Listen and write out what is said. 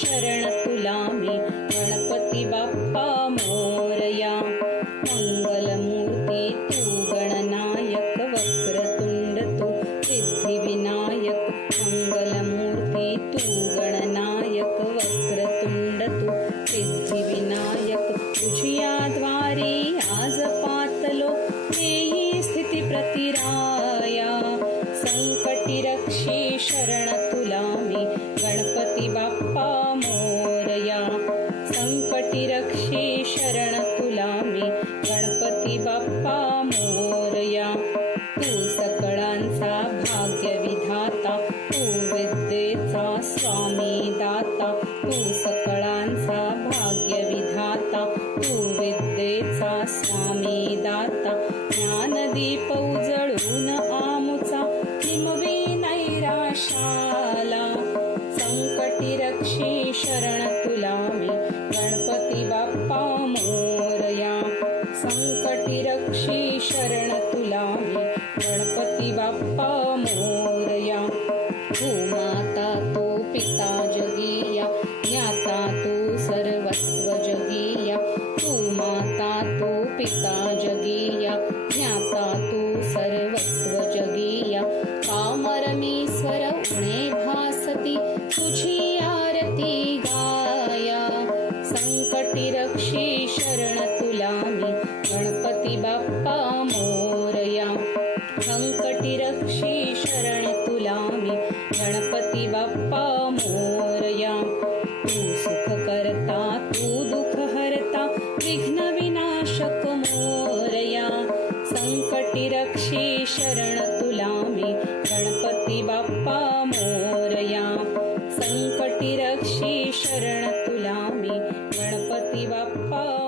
शरण तुला मी गणपती बाप्पा मोरया. मंगलमूर्ती तू गणनायक वक्रतुंड तू सिद्धिविनायक. मंगलमूर्ती तू गणनायक वक्रतुंड तू सिद्धिविनायक. तुझियाद्वारे आज पातलो देई स्थिती प्रतिराया. संकटी रक्षी शरण तुला मी गणपती बाप्पा मोरया. संकटी रक्षी शरण तुला मी गणपती बाप्पा मोरया. तू सकळांचा भाग्य विधाता तू विद्येचा स्वामी दाता. तू सकळांचा भाग्य विधाता तू विद्येचा स्वामी दाता. ज्ञानदीप उजळून आमुचा निमवी नैराशाला. संकटी रक्षी शरण तुला मी गणपती बाप्पा मोरया. संकटी रक्षी शरण तुला मी गणपती बाप्पा मोरया. तू माता तू पिता जगीया ज्ञाता तू सर्वस्व जगीया. तू माता तू पिता जगीया ज्ञाता तू सर्वस्व जगीया. कामरमीश्वर उणे भासती तुझी आरती गाया. संकटी रक्षी शरण तुला मी गणपती बाप्पा मोरया. संकटी रक्षी शरण तुला मी गणपती बाप्पा मोरया. तू सुख करता तू दुःख हरता विघ्न विनाशक मोरया. संकटी रक्षी शरण तुला मी गणपती बाप्पा मोरया. संकटी रक्षी शरण तुला मी गणपती बाप्पा